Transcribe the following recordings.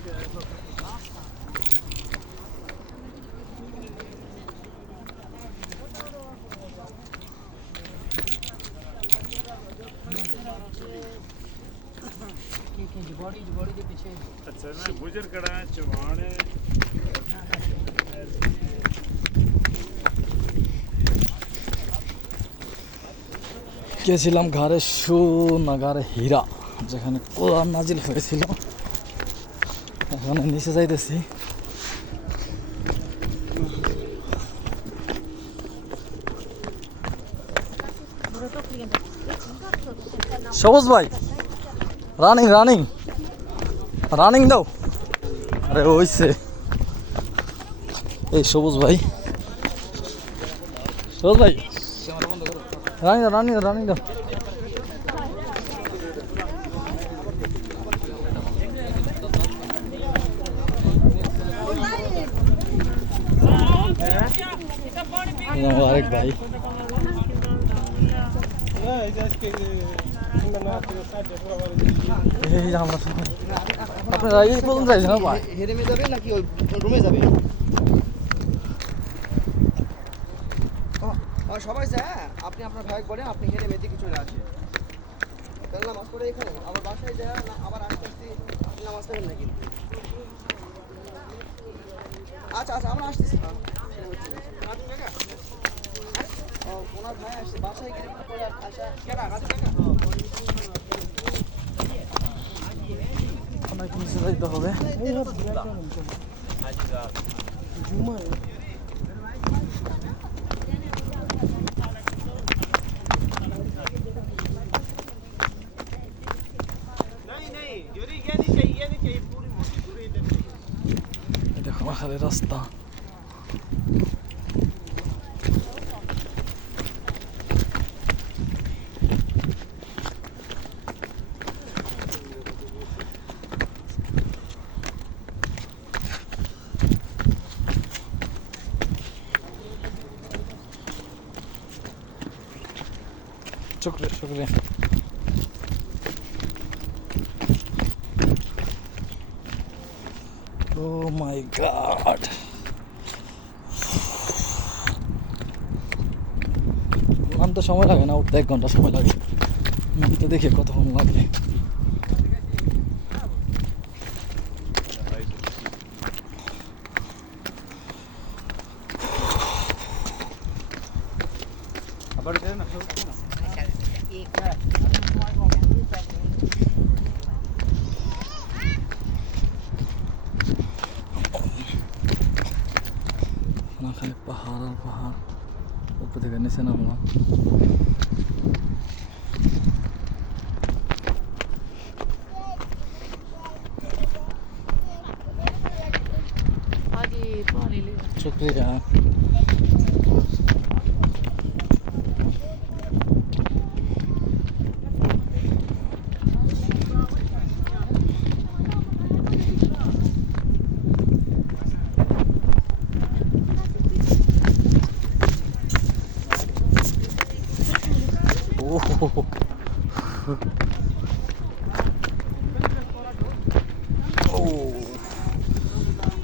अच्छा मैं गुजर कड़ा है चवान है গেছিলাম ঘরে সোনাগারে হীরা যেখানে কোরআন নাজিল হয়েছিল। এখন নিচে যাইতেছি। সবুজ ভাই রানিং রানিং রানিং দাও। আরে হইছে এই সবুজ ভাই, সবুজ ভাই রানিং দাও রানিং দাও রানিং দাও। আরেক ভাই আপনারা এই পর্যন্ত যাইছেন ভাই? হেরেমে যাবে নাকি ওই রুমে যাবে? সবাই যায়, আপনি আপনার ভাই বলেন আপনি হেরেমে দিকে চলে আসেন। তাহলে নামাজ পড়ে এখানে আবার বাসায় যায় না, আবার আসতে আসতে আপনি নামাজ পড়েন নাকি? আচ্ছা আচ্ছা আমরা আসতেছি। ওনার ভাই আসছে বাসায় গিয়ে পরে আসা কেনা কাজ অনেক নিচে যাইতে হবে। দেখো খালি রাস্তা। शुक्रिया शुक्रिया। Oh my God! নামতে সময় লাগে না, উঠতে 1 ঘন্টা সময় লাগে। নামতে দেখে কতক্ষণ লাগে। খালি পাহাড় আর পাহাড়, উপর থেকে নিচে নামলাম। शुक्रिया।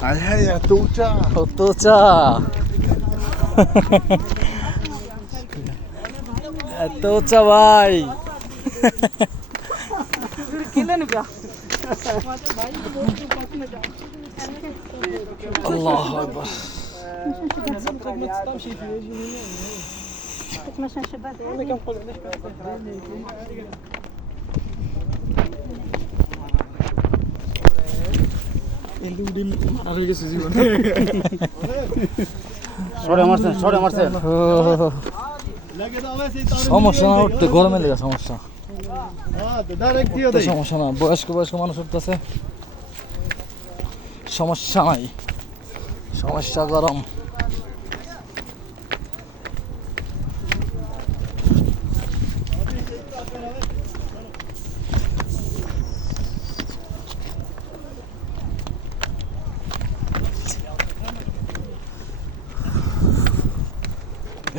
আয় হায় এত উঁচা কত উঁচা, এত উঁচা ভাই। আল্লাহু আকবার। সমস্যা না উঠতে, গরমে লেগে সমস্যা। সমস্যা না, বয়স্ক বয়স্ক মানুষ উঠতেছে, সমস্যা নাই। সমস্যা গরম।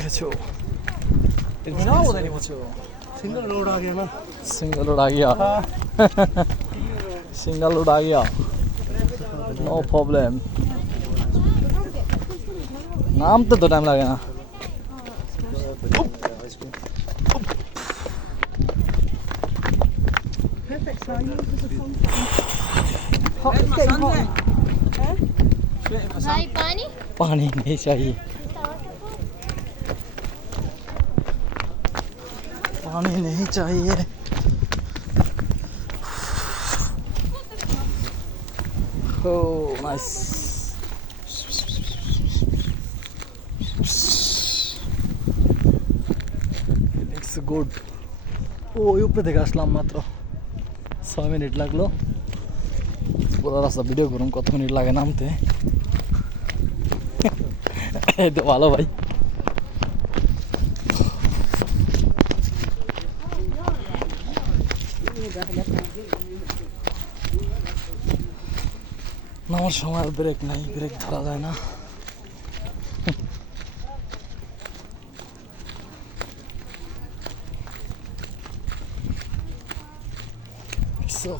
देखो इतना उधर नहीं पहुंचे, सिंगल रोड आ गया ना। सिंगल रोड आ गया। सिंगल रोड आ गया। नो प्रॉब्लम नामते तो टाइम लगे ना भाई पानी पानी नहीं चाहिए पानी नहीं चाहिए Oh, nice. It's good. ও উপরে থেকে আসলাম মাত্র 6 মিনিট লাগলো পুরো রাস্তা ভিডিও করুন কত মিনিট লাগে নামতে এই তো ভালো ভাই নামার সময় আর ব্রেক নাই ব্রেক ধরা যায় না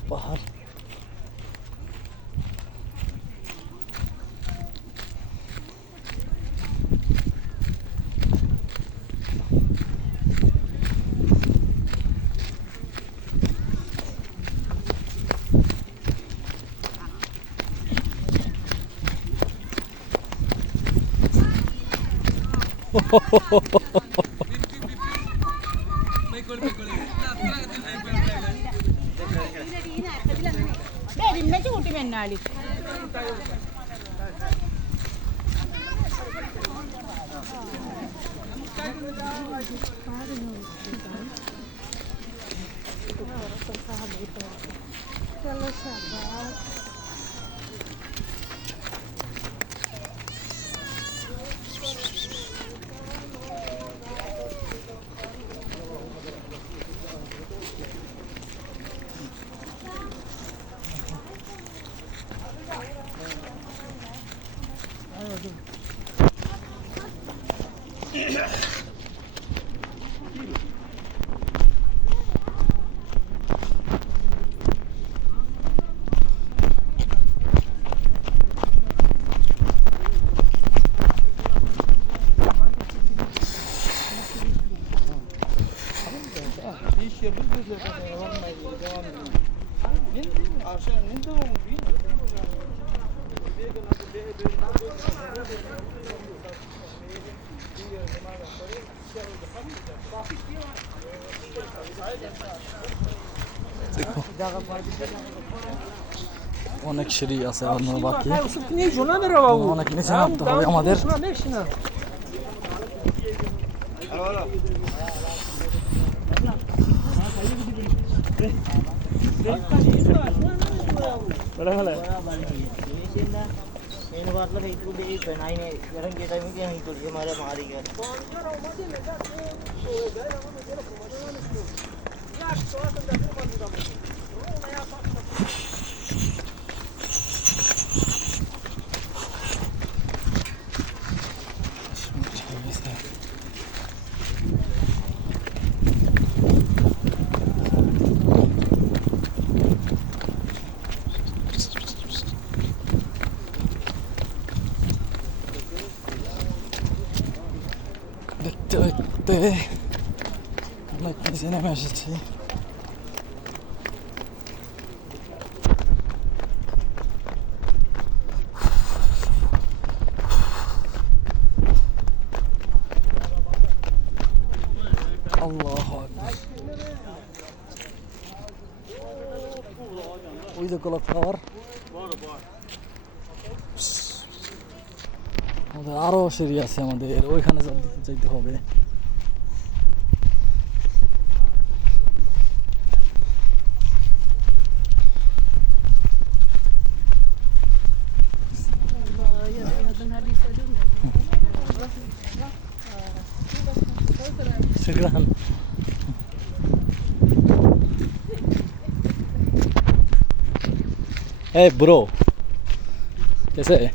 পাহাড় অনেক সিঁড়ি আছে আপনার বাকি অনেক নিচে নামতে হবে আমাদের দেখতে দেখতে অনেক নিচে নেমে এসেছি আল্লাহু আকবার ওই যে গোলাপ ফ্লাওয়ার আমাদের আরো সিঁড়ি আছে আমাদের ওইখানে যাইতে হবে شكرا Hey bro कैसे है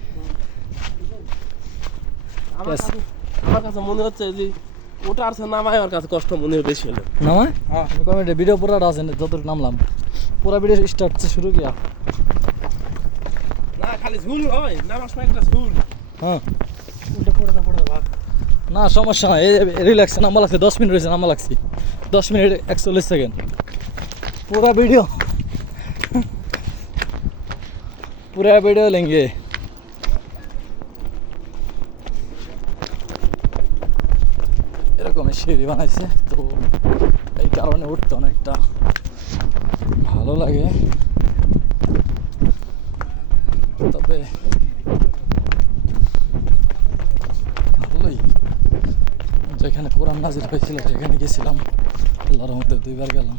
আমার কাছে মনে হচ্ছে যে ওটা আর নামায় আমার কাছে কষ্ট মনে হয় বেশি হলো নামায় কমেন্টে ভিডিও পুরাটা আছে যতটুকু নামলাম পুরা ভিডিও স্টার্ট से शुरू किया না খালি খালি ঝুল হয় নামার সময় একটা ঝুল হ্যাঁ না সমস্যা নাই রিল্যাক্সে নামা লাগছে 10 মিনিট হয়েছে নামা লাগছি 10 মিনিট 41 সেকেন্ড पूरा वीडियो लेंगे এরকম সিঁড়ি বানাইছে তো এই কারণে উঠতে অনেকটা ভালো লাগে তবে ভালোই যেখানে কোরআন নাজিল হয়েছিল সেখানে গেছিলাম আল্লাহর মধ্যে 2 বার গেলাম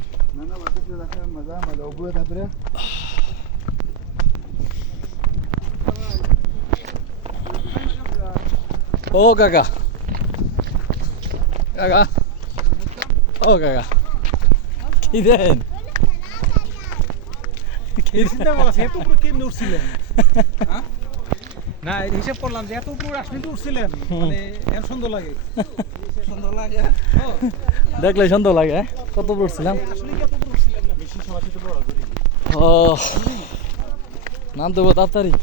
ও কাকা কাকা ও কাকা কি দেন না হিসাব করলাম যে এত উপর আসলে তো উঠছিলেন মানে এর সুন্দর লাগে দেখলে সুন্দর লাগে কত পড়ছিলাম ও নাম দেবো তাড়াতাড়ি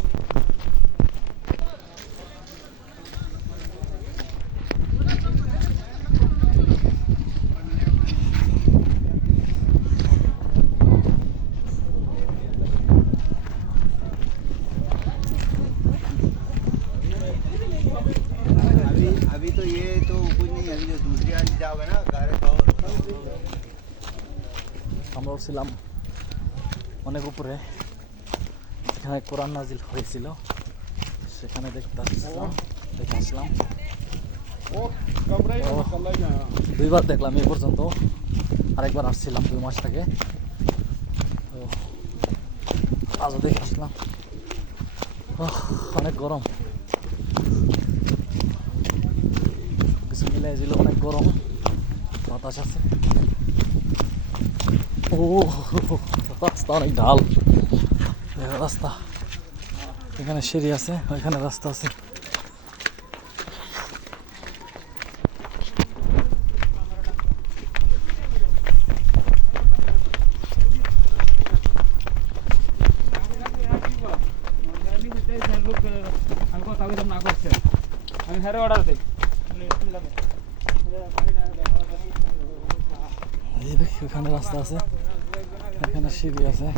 अभी तो ये तो कुछ नहीं, अभी जो दूसरी वाली जाओगे ना गारे तो আমরা ছিলাম অনেক উপরে যেখানে কোরআন নাজিল হয়েছিল সেখানে দেখতে আসলাম দুইবার দেখলাম এই পর্যন্ত আরেকবার আসছিলাম 2 মাস আগে তো আজও দেখে আসলাম অনেক গরম কিছু মিলাই ছিল অনেক গরম বাতাস আছে ও রাস্তা অনেক ঢাল রাস্তা এখানে সিঁড়ি আছে ওইখানে রাস্তা আছে আমি হ্যাঁ অর্ডার দিই ওখানে রাস্তা আছে এখানে সিঁড়ি আছে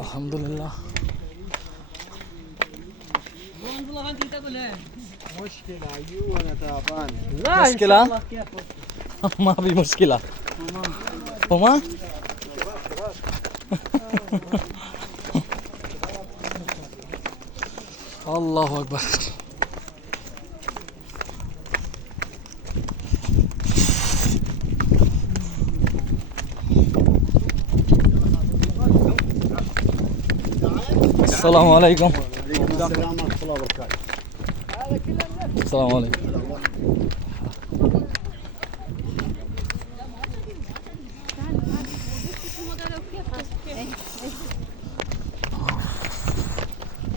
আলহামদুলিল্লাহ मुश्किला माँ भी मुश्किला ओमा अल्लाह अकबर अस्सलाम वालेकुम अस्सलाम वालेकुम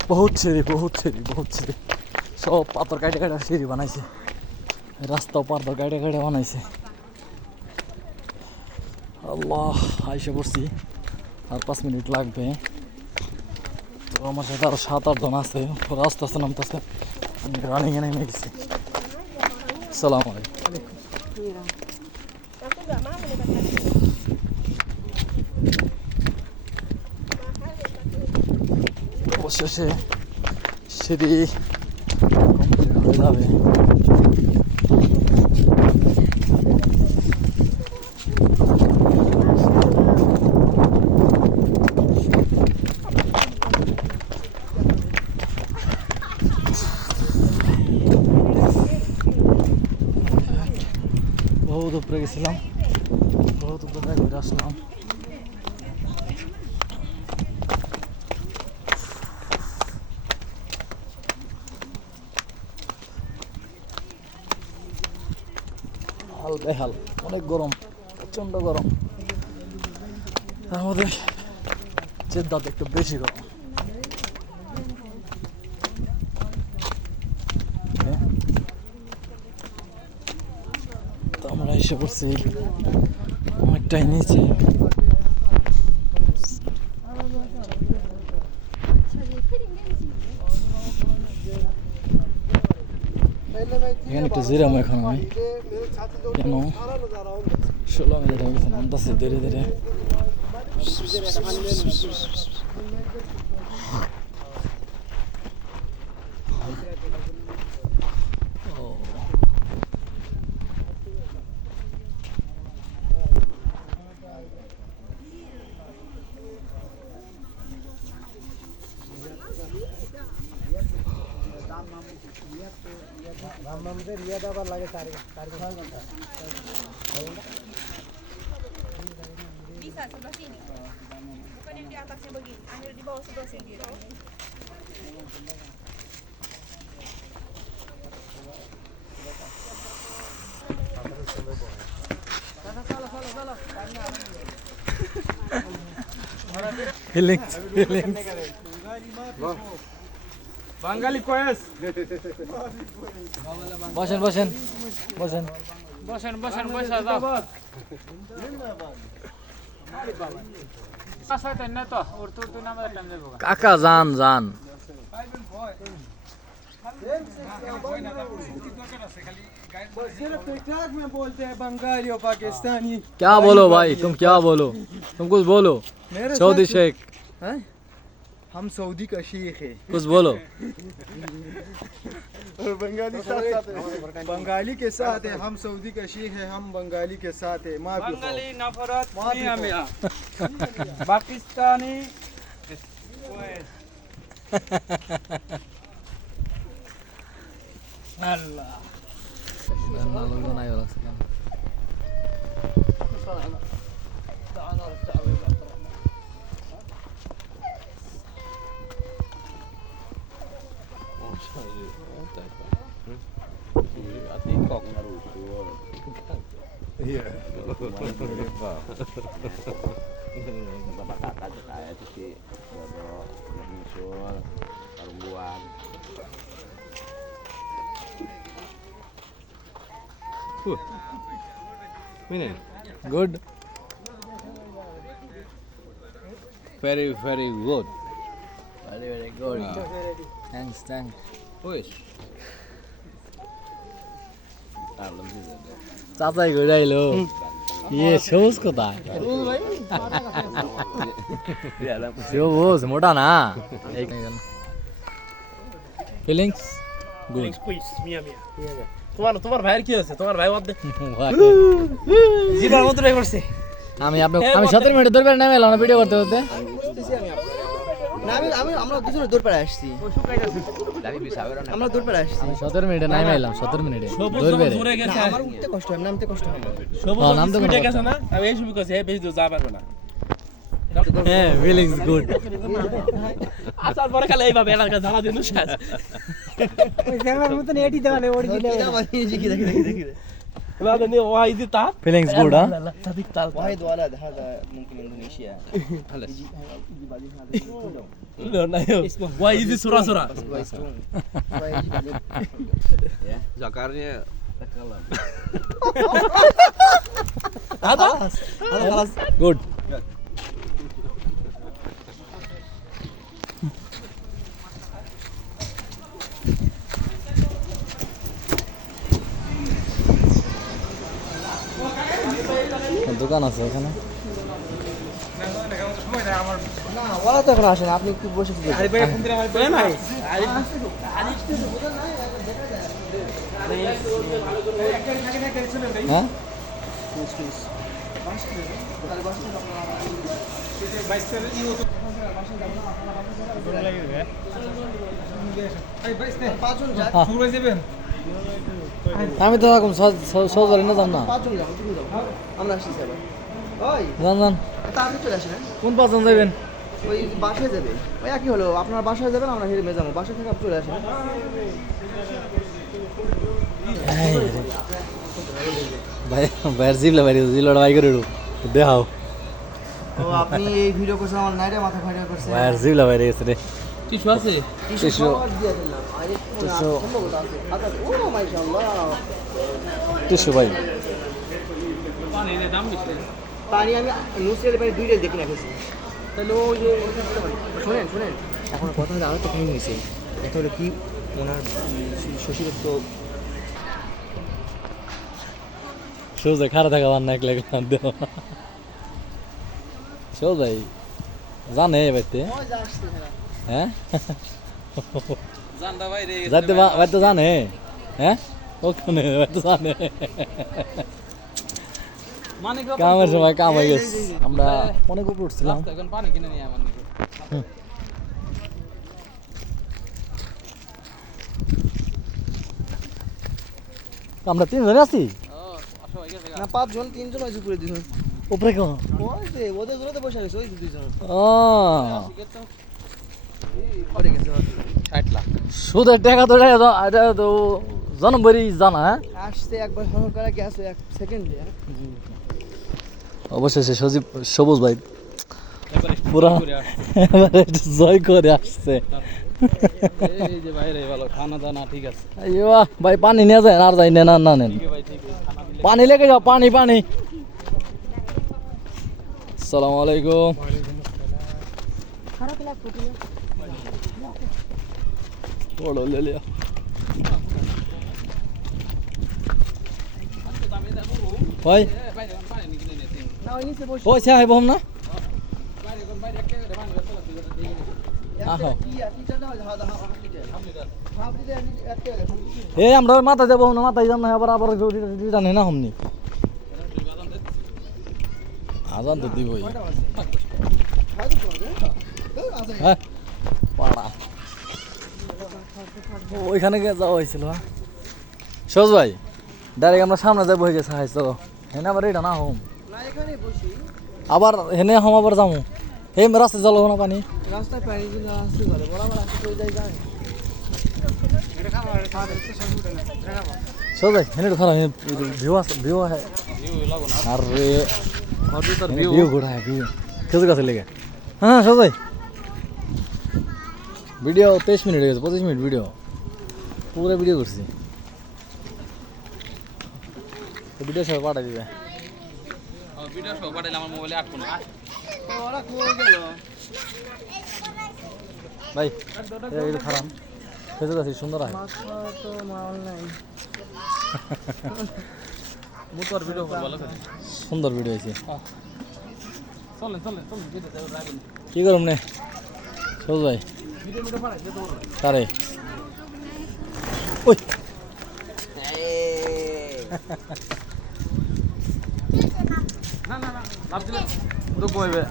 बहुत सीढ़ी सब पाथर काटे काटे सीढ़ी बनाइছে रास्ता पाथर काटे काटे बनाइছে আল্লাহ আইসা পড়ছি আর 5 মিনিট লাগবে তো আমার সাথে আরো 7-8 জন আছে রাস্তা আছে নামতেছে আমি রানিং এ নেমে গেছি আসসালামু আলাইকুম অবশেষে সিঁড়ি কমপ্লিট হয়ে যাবে বহুত উপরে গেছিলাম বহুত উপরে ঘুরে আসলাম বেহাল, অনেক গরম, প্রচণ্ড গরম। তার মধ্যে জেদ্দাত একটু বেশি গরম। তো আমরা এসে পড়ছি অনেকটাই নিচে। এখানে একটু জিরাম এখন আমি, কেন 16 মিনিট হয়ে গেছে, নামতেছে ধীরে ধীরে। Bisa sebelah sini. Bukan yang di atasnya begini, hanya di bawah sebelah sini. Feelings, feelings. বাঙালি কয়েস বসেন বসেন বসেন। বসেন বসেন বসে যাও আসাতে না তো ওর তোর তুই নামে টাইম দেবো কাকা যান যান। बंगाली और पाकिस्तानी। क्या बोलो भाई, तुम क्या बोलो, तुम कुछ बोलो। सऊदी शेख हम सऊदी का शेख है। कुछ बोलो। और बंगाली साथ साथ है। बंगाली के साथ है, हम सऊदी का शेख है, हम बंगाली के साथ है। বাঙালি নফরত মিয়া মিয়া পাকিস্তানি আল্লাহ good, Very, very good. Very very good, thanks thanks. Wis. চাচাই ঘুরাইলো, ইয়ে সবুজ কোথায়? সবুজ মোটা না। Feelings good. মিয়া মিয়া তোমার ভাইয়ের কি হয়েছে? তোমার ভাই অর্ধেক জিবার মতো রে করছে। আমি 17 মিনিট ধরে নেমে এলাম না ভিডিও করতে করতে। না আমি আমরা দুজনে দূর পেরে আসছি। আমরা দূর পেরে আসছি। আমি 17 মিনিটে নেমে এলাম, 17 মিনিটে সবুজ ধরে বেরে। জোরে গেছে। আমার উঠতে কষ্ট হয়, নামতে কষ্ট হয় না। সবুজ হ্যাঁ, নাম তো স্পিডে কোনো গেছে না, আমি এই সময় কাছে বেশি দূর যা পারবে না। হ্যাঁ, ফিলিংস গুড। আসার পরে খালি এইভাবে এলাকা জ্বালা দিন শেষ। ওই ক্যামেরার মতন এডি দেওয়ালে অরিজিনাল। क्या बात है जी की देखी এবারে নিয়ে ওয়াই দি তা ফিলিংস গুড। হ্যাঁ, সাদিক তাল واحد ولد هذا ممكن اندونيسيا না ওয়াই দি সুরা সুরা كويس Zakarnya আদা خلاص গুড। দোকান আছে এখানে। না ওরা তো এখন আসে না, আপনি একটু বসে কি আরে ভাই ফোন দিলে আমার বলে নাই। হ্যাঁ, পাঁচজন যাক, শুরু যাবেন। আমি তো এরকম সহজরে না যাম না। পাঁচজন যাবো, তুমি যাও, আমরা আসছি আবার। ওই যান যান। তাড়াতাড়ি চলে আসেন। কোন পাঁচজন যাবেন? ওই বাসায় যাবে, ওই একই হলো, আপনার বাসায় যাবেন, আমরা হেরে যাবো, বাসায় থেকে আপনি চলে আসেন। ভাই ভাইয়ের জিবলা ভাই জিবলাটা ভাই করে দেখাও ও আপনি এই ভিডিও করছেন আমার নাইরে মাথা ফাটিয়ে করছেন ভাইয়ের জিবলা ভাই গেছে রে টিস্যু আছে? টিস্যু দিয়ে দিলাম আর একটু সম্ভবত আছে আচ্ছা ও মাশাআল্লাহ টিস্যু ভাই পানির দাম বেশি। পানি আমি নুসিয়ালের পানি 2 দেখে রেখেছি তাহলে ওই যে শুনেন শুনেন এখন কথা হলো আরো তো কাহিনী হয়েছে এটা হলো কি ওনার শ্বশুরের তো সোজা খারা থাকা বান্না এক লাগে দেও সোজাই জানে বাইতে হ্যাঁ জানদা ভাই রে যাইতে বাইতে জানে হ্যাঁ ওখানে বাইতে জানে মানে কামের সময় কাম হয়ে গেছে আমরা অনেক উপরে উঠছিলাম এখন পানি কিনে নিয়ে আমার নাকি আমরা তিনজনে আছি সবাই গেছে না 5 জন 3 জন হয়েছে পুরো দুজন উপরে কেন ওই যে ওদের জন্য তো বসে গেছে ওই দুজন ও পড়ে গেছে 60 লাখ সুদের টাকা তো এটা তো জনবরি জানা হ্যাঁ আসতে একবার হল করে গেছে 1 সেকেন্ডে অবশেষে সবুজ ভাই পুরা এবারে জয় করে আসছে এই যে ভাই রে ভালো খানা দানা ঠিক আছে আইয়ো ভাই পানি নিয়ে যায় আর যাই না না নেন ভাই ঠিক আছে খানা দিলে পানি লেগে যাও পানি পানি আসসালামু আলাইকুম বড় লে লিয়া ভাই ভাই এখন পানি কিনে নিয়ে না ওই নিচে বসে পয়সা আইব না বাইরে এখন বাইরে একটা করে পানি বের করে আহো কিটা না হাফ লিটার একটা এই আমরা ওই মাথা যাবো না মাথায় যাম না আবার আবার জানি না হমনি আজান তো দিবই হ্যাঁ পাড়া ওইখানে যাওয়া হয়েছিল হ্যাঁ সজ ভাই ডাইরেক্ট আমরা সামনে যাবো হয়ে গেছে হাই চলো হেনে আবার এটা না হোম না এখানে বসি আবার হেনে হোম আবার যাবো এই রাস্তায় জল না পানি রাস্তায় পানি কিন্তু আসতে পারে বরাবর আসতে কই যায় যায় সজ ভাই হেনে খারাপ ভিউ ভিউ है अरे ভিউ ঘোড়া है ভিউ কেসে কাছে লেগে হ্যাঁ সজ ভাই ভিডিও 23 মিনিট হয়ে গেছে 25 মিনিট ভিডিও পুরো ভিডিও করছি তো ভিডিও সব পাঠাই দিবে ভিডিও সব পাঠাইলে আমার মোবাইলে আটকো না ওরা কই গেল ভাই এই খারাপ কেসে কাছে সুন্দর আছে মাথা তো মাল নাই মোটর ভিডিও ভালো করে সুন্দর ভিডিও হয়েছে চলেন চলেন চলেন ভিডিও দেব রাখেন কি করুম নে সজ ভাই ভিডিও ভিডিও পাঠাই দে তো তারে ওই না না না লাভ দিলে তো কইবে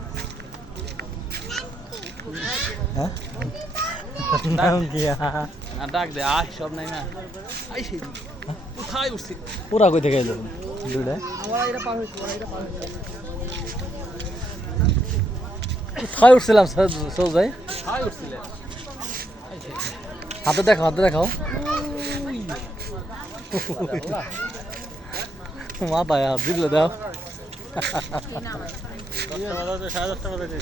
হ্যাঁ নাম কি না ডাক দে আয় সব নাই না আই সেই কোথায় উঠছি পুরা কই থেকে এলো দুইটা আমরা এটা পার হইছে ওরা এটা পার হইছে কোথায় উঠছিলাম সজ ভাই কোথায় উঠছিলে হাতে দেখাও মাথায় হাত দিলে দাও 10টা বাজে 10:30 বাজে